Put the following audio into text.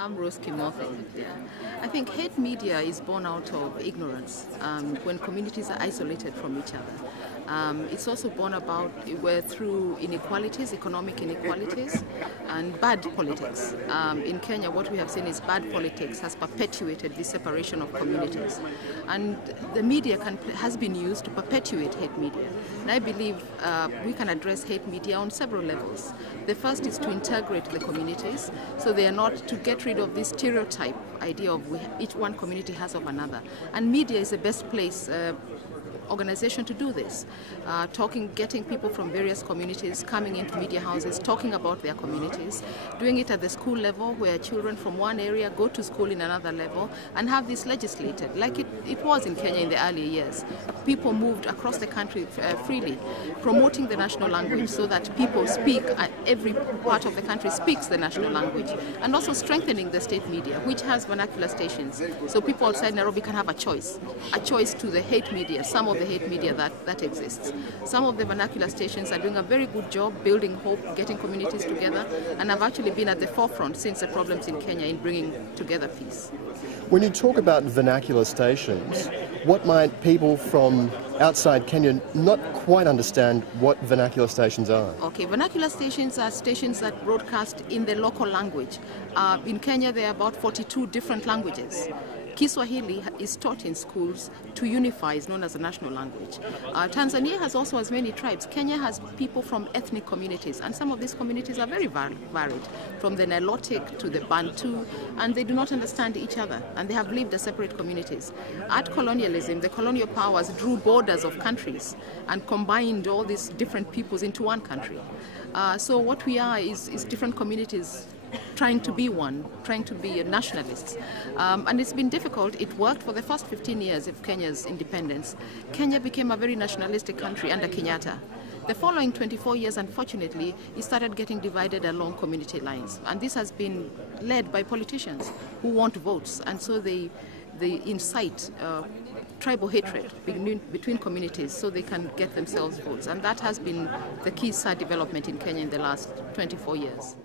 I'm Rose Kimotho. Yeah. I think hate media is born out of ignorance when communities are isolated from each other. It's also born about through inequalities, economic inequalities, and bad politics. In Kenya, what we have seen is bad politics has perpetuated this separation of communities. And the media has been used to perpetuate hate media. And I believe we can address hate media on several levels. The first is to integrate the communities, so they are not to get rid of this stereotype idea of each one community has of another. And media is the best place organization to do this. Getting people from various communities coming into media houses, talking about their communities, doing it at the school level where children from one area go to school in another level and have this legislated, like it was in Kenya in the early years. People moved across the country freely, promoting the national language so that people speak, every part of the country speaks the national language, and also strengthening the state media, which has vernacular stations. So people outside Nairobi can have a choice to the hate media, some of the hate media that exists. Some of the vernacular stations are doing a very good job building hope, getting communities together, and have actually been at the forefront since the problems in Kenya in bringing together peace. When you talk about vernacular stations, what might people from outside Kenya not quite understand what vernacular stations are? Okay, vernacular stations are stations that broadcast in the local language. In Kenya, there are about 42 different languages. Kiswahili is taught in schools to unify, is known as a national language. Tanzania has also as many tribes. Kenya has people from ethnic communities, and some of these communities are very varied, from the Nilotic to the Bantu, and they do not understand each other, and they have lived as separate communities. At colonialism, the colonial powers drew borders of countries and combined all these different peoples into one country. So what we are is different communities trying to be one, trying to be nationalists. And it's been difficult. It worked for the first 15 years of Kenya's independence. Kenya became a very nationalistic country under Kenyatta. The following 24 years, unfortunately, it started getting divided along community lines. And this has been led by politicians who want votes. And so they incite tribal hatred between communities so they can get themselves votes. And that has been the key sad development in Kenya in the last 24 years.